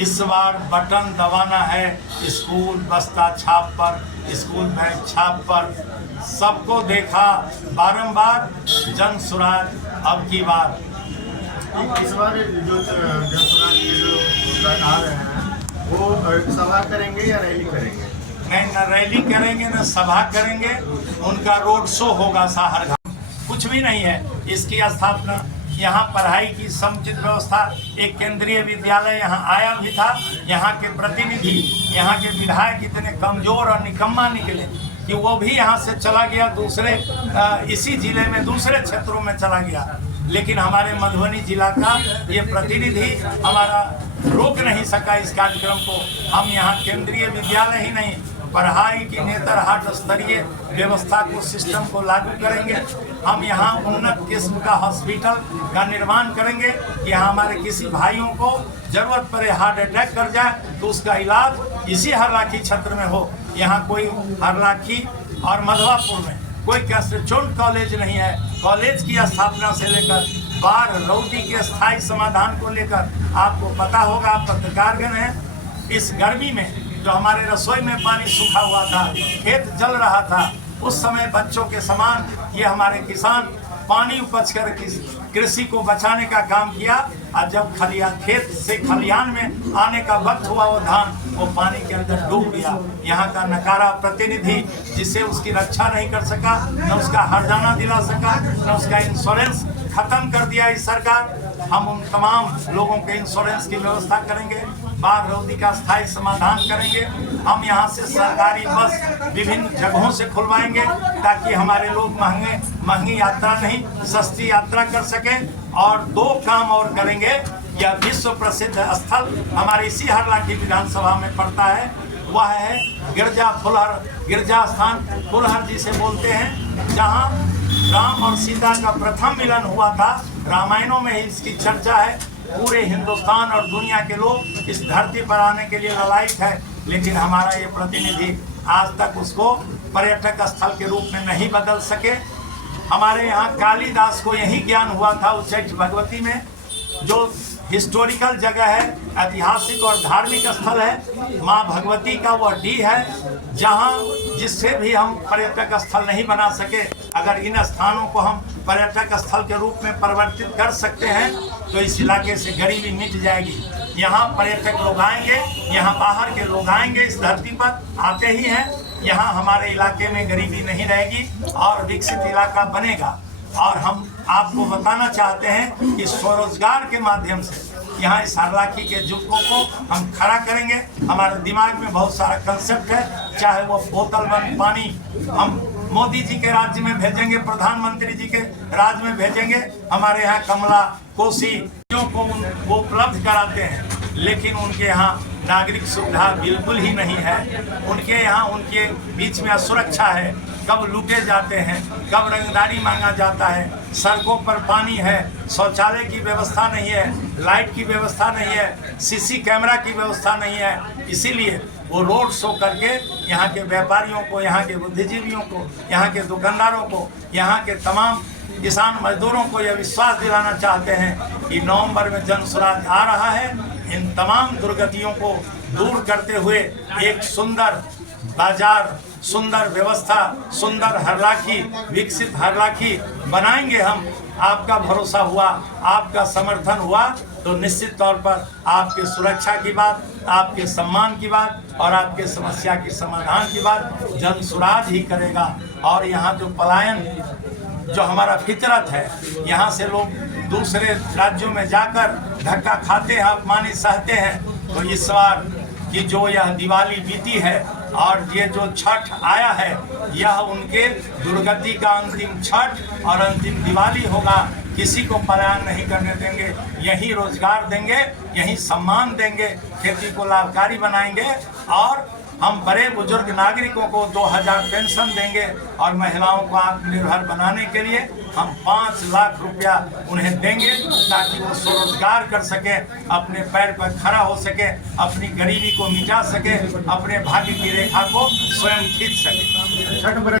इस बार बटन दबाना है स्कूल बस्ता छाप पर, स्कूल बैग छाप पर। सबको देखा बारंबार जन स्वराज अब की बार। इस बार जो जन स्वराज के जो आ रहे हैं वो सभा करेंगे या रैली करेंगे? नहीं, न रैली करेंगे न सभा करेंगे, उनका रोड शो होगा शहर घाट। कुछ भी नहीं है। इसकी स्थापना यहाँ पढ़ाई की समुचित व्यवस्था, एक केंद्रीय विद्यालय यहाँ आया भी था। यहाँ के प्रतिनिधि, यहाँ के विधायक इतने कमजोर और निकम्मा निकले कि वो भी यहाँ से चला गया, दूसरे इसी जिले में दूसरे क्षेत्रों में चला गया। लेकिन हमारे मधुबनी जिला का ये प्रतिनिधि हमारा रोक नहीं सका इस कार्यक्रम को। हम यहाँ केंद्रीय विद्यालय ही नहीं, पढ़ाई की नेतरहाट स्तरीय व्यवस्था को, सिस्टम को लागू करेंगे। हम यहाँ उन्नत किस्म का हॉस्पिटल का निर्माण करेंगे कि यहाँ हमारे किसी भाइयों को जरूरत पड़े, हार्ट अटैक कर जाए तो उसका इलाज इसी हरलाखी क्षेत्र में हो। यहाँ कोई हरलाखी और मधवापुर में कोई कैस्ट्रोचोंड कॉलेज नहीं है। कॉलेज की स्थापना से लेकर बाढ़ रौदी के स्थायी समाधान को लेकर आपको पता होगा, आप पत्रकारगण हैं। इस गर्मी में जो हमारे रसोई में पानी सूखा हुआ था, खेत जल रहा था, उस समय बच्चों के समान ये हमारे किसान पानी उपज कर कृषि को बचाने का काम किया। और जब खेत से खलिहान में आने का वक्त हुआ, वो धान वो पानी के अंदर डूब गया। यहाँ का नकारा प्रतिनिधि जिसे उसकी रक्षा नहीं कर सका, न उसका हर्जाना दिला सका, न उसका इंश्योरेंस खत्म कर दिया इस सरकार। हम उन तमाम लोगों के इंश्योरेंस की व्यवस्था करेंगे, बाढ़ रौदी का स्थायी समाधान करेंगे। हम यहाँ से सरकारी बस विभिन्न जगहों से खुलवाएंगे ताकि हमारे लोग महंगी यात्रा नहीं, सस्ती यात्रा कर सकें। और दो काम और करेंगे। यह विश्व प्रसिद्ध स्थल हमारे इसी हरलाखी विधानसभा में पड़ता है, वह है गिरजा स्थान फुलहर जिसे बोलते हैं, जहाँ राम और सीता का प्रथम मिलन हुआ था। रामायणों में ही इसकी चर्चा है। पूरे हिंदुस्तान और दुनिया के लोग इस धरती पर आने के लिए ललायित है, लेकिन हमारा ये प्रतिनिधि आज तक उसको पर्यटक स्थल के रूप में नहीं बदल सके। हमारे यहाँ कालिदास को यही ज्ञान हुआ था उच्चैठ भगवती में, जो हिस्टोरिकल जगह है, ऐतिहासिक और धार्मिक स्थल है। माँ भगवती का वह डी है जहाँ जिससे भी हम पर्यटक स्थल नहीं बना सके। अगर इन स्थानों को हम पर्यटक स्थल के रूप में परिवर्तित कर सकते हैं तो इस इलाके से गरीबी मिट जाएगी। यहाँ पर्यटक लोग आएंगे, यहाँ बाहर के लोग आएंगे, इस धरती पर आते ही हैं। यहाँ हमारे इलाके में गरीबी नहीं रहेगी और विकसित इलाका बनेगा। और हम आपको बताना चाहते हैं कि स्वरोजगार के माध्यम से यहाँ इस हरलाखी के युवकों को हम खड़ा करेंगे। हमारे दिमाग में बहुत सारा कंसेप्ट है, चाहे वो बोतल बंद पानी हम मोदी जी के राज्य में भेजेंगे, प्रधानमंत्री जी के राज्य में भेजेंगे। हमारे यहाँ कमला कोसी को वो उपलब्ध कराते हैं, लेकिन उनके यहाँ नागरिक सुविधा बिल्कुल ही नहीं है। उनके यहाँ उनके बीच में असुरक्षा है, कब लूटे जाते हैं, कब रंगदारी मांगा जाता है। सड़कों पर पानी है, शौचालय की व्यवस्था नहीं है, लाइट की व्यवस्था नहीं है, सीसी कैमरा की व्यवस्था नहीं है। इसीलिए वो रोड शो करके यहाँ के व्यापारियों को, यहाँ के बुद्धिजीवियों को, यहाँ के दुकानदारों को, यहाँ के तमाम किसान मजदूरों को यह विश्वास दिलाना चाहते हैं कि नवंबर में जन स्वराज आ रहा है। इन तमाम दुर्गतियों को दूर करते हुए एक सुंदर बाजार, सुंदर व्यवस्था, सुंदर हरलाखी, विकसित हरलाखी बनाएंगे हम। आपका भरोसा हुआ, आपका समर्थन हुआ तो निश्चित तौर पर आपके सुरक्षा की बात, आपके सम्मान की बात और आपके समस्या की समाधान की बात जन स्वराज ही करेगा। और यहाँ जो पलायन जो हमारा फितरत है, यहाँ से लोग दूसरे राज्यों में जाकर धक्का खाते हैं, अपमानित सहते हैं। तो इस बार की जो यह दिवाली बीती है और ये जो छठ आया है, यह उनके दुर्गति का अंतिम छठ और अंतिम दिवाली होगा। किसी को पलायन नहीं करने देंगे, यही रोजगार देंगे, यही सम्मान देंगे, खेती को लाभकारी बनाएंगे और हम बड़े बुजुर्ग नागरिकों को 2000 पेंशन देंगे और महिलाओं को आत्मनिर्भर बनाने के लिए हम 5 लाख रुपया उन्हें देंगे ताकि वो स्वरोजगार कर सके, अपने पैर पर खड़ा हो सके, अपनी गरीबी को मिटा सके, अपने भाग्य की रेखा को स्वयं खींच सके।